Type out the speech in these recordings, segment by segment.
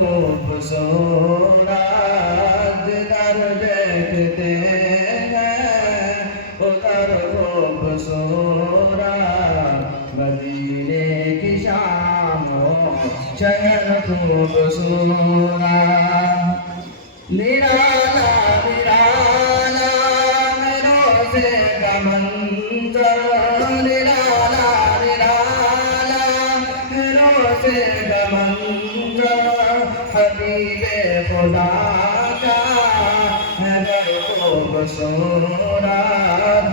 खूबसूरत दर देखते हैं उधर खूबसूरत मदीने की शाम शहर खूबसूरत निराला निराला रोज़े का मंज़र निराला निराला रोज़े का मंज़र हबीबे खुदा का है घर खूबसूरत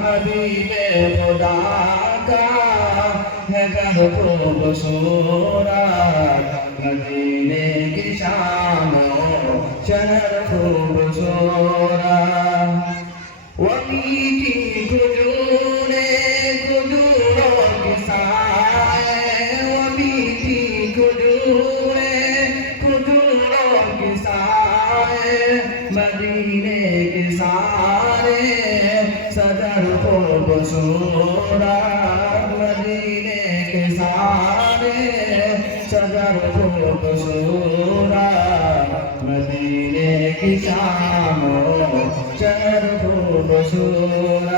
हबीबे खुदा का है घर खूबसूरत मदीने की शाम शहर खूबसूरत वो मीठी खजूरों के साए वो मीठी खजूरों के साए मदीने के सारे सदर खूबसूरत मदीने के सारे सदर खूबसूरत मदीने की शाम शहर खूबसूरत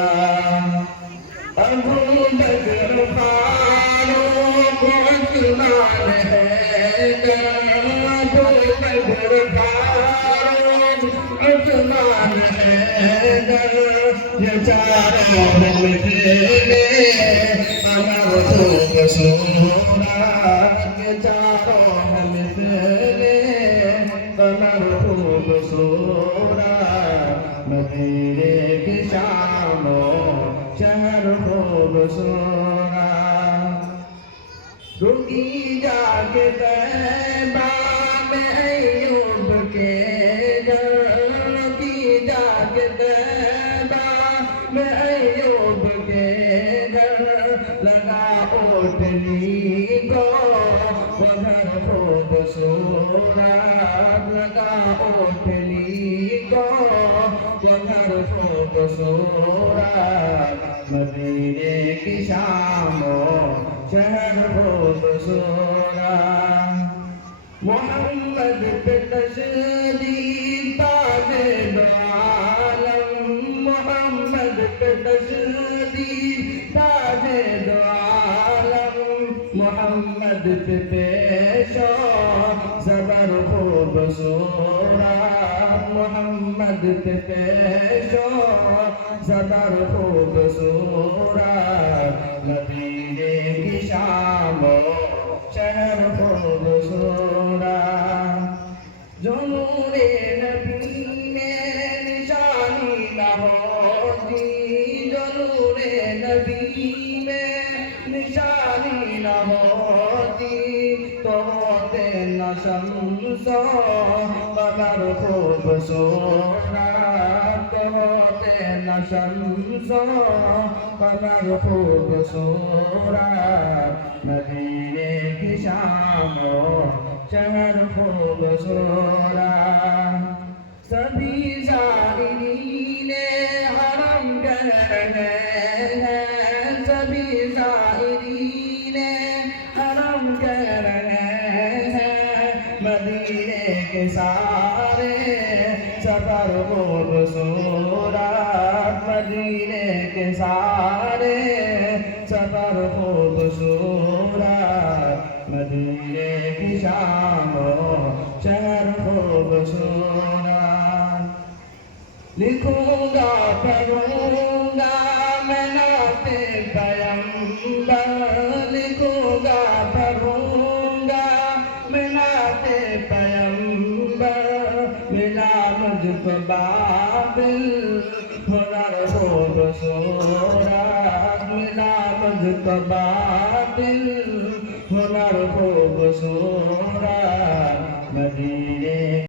अबू बकर फारूक उस्मान हैदर अबू बकर फारूक उस्मान हैदर ये चारों मिले अमर खूबसूरत ये चारों मिले अमर खूबसूरत मदीने की शाम शहर खूबसूरत रुकी जाके तैबा में अय्यूब के घर रुकी जाके तैबा में अय्यूब के घर लगा ओटनी को उधर खूबसूरत लगा ओटनी को उधर खूबसूरत मदीने की शाम शहर खूबसूरत मोहम्मद पे तशरीफ ताजे दो आलम मोहम्मद पे तशरीफ ताजे दो आलम मोहम्मद पे पेशो ज़बर खूबसूरत मोहम्मद पे पेशो ज़बर खूबसूरत मदीने की शाम शहर खूबसूरत जो नूरे नबी में निशानी न होती जो नूरे नबी में निशानी न होती तो होते न शम्सो कमर खूबसूरत तो होते न शम्सो कमर खूबसूरत मदीने की शाम शहर खूबसूरत सभी ज़ाहिरीने हरम कह रहे हैं सभी ज़ाहिरीने हरम कह रहे हैं मदीने के सारे सफर खूबसूरत मदीने के सारे सफर खूबसूरत मदीने की शाम शहर खूबसूरत लिखूंगा पढ़ूंगा मैं नाते पैगंबर लिखूंगा पढ़ूंगा मैं नाते पैगंबर मिला मुझको बाबिल हुनर खूबसूरत मिला मुझको बाबिल हुनर खूबसूरत मदीने